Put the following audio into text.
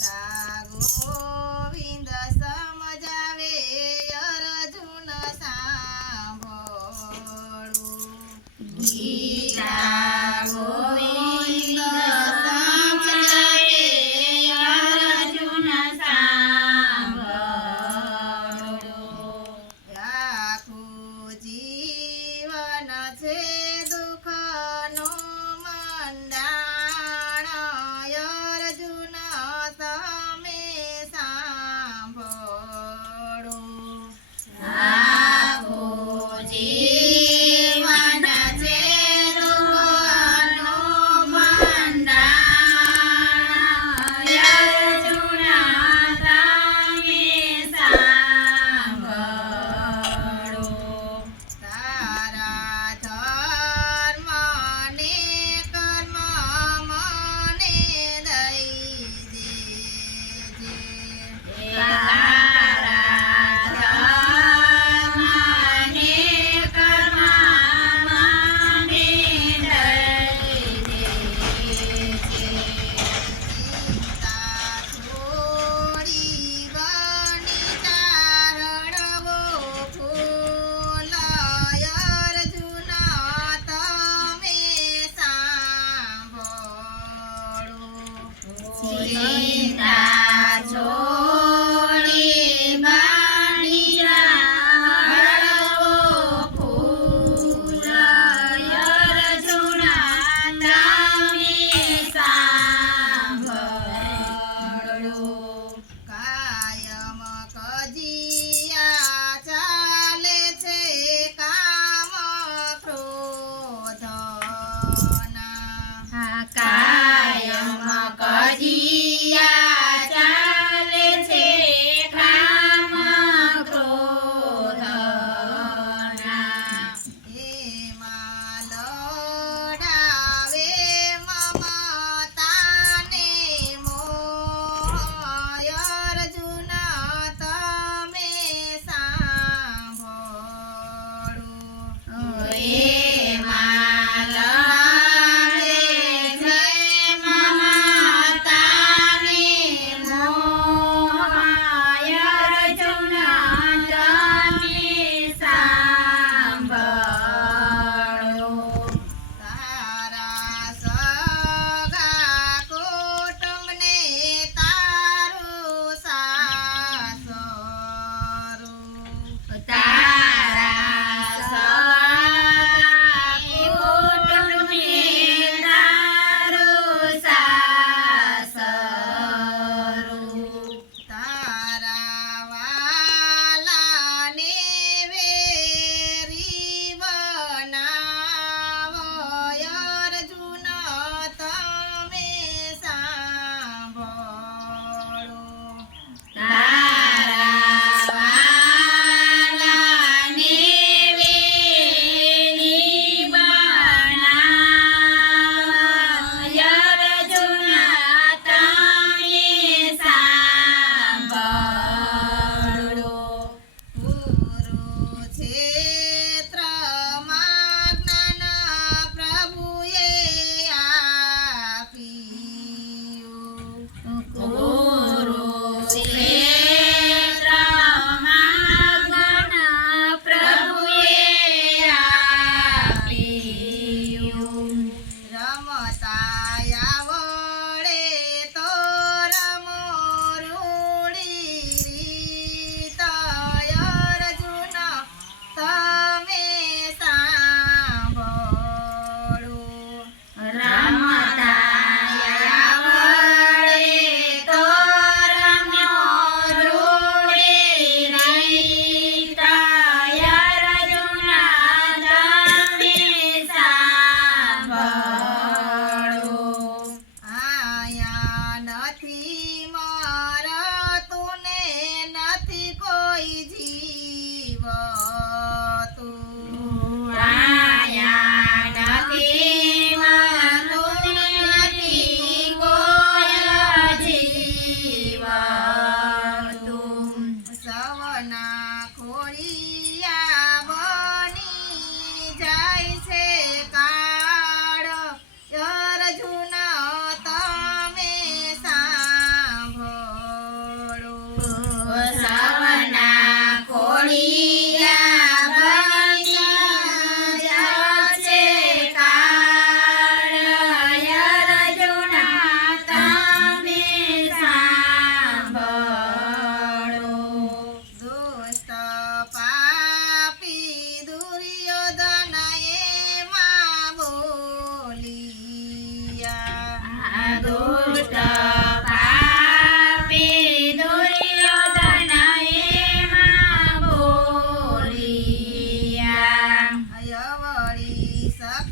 ગીતા করে Isaac.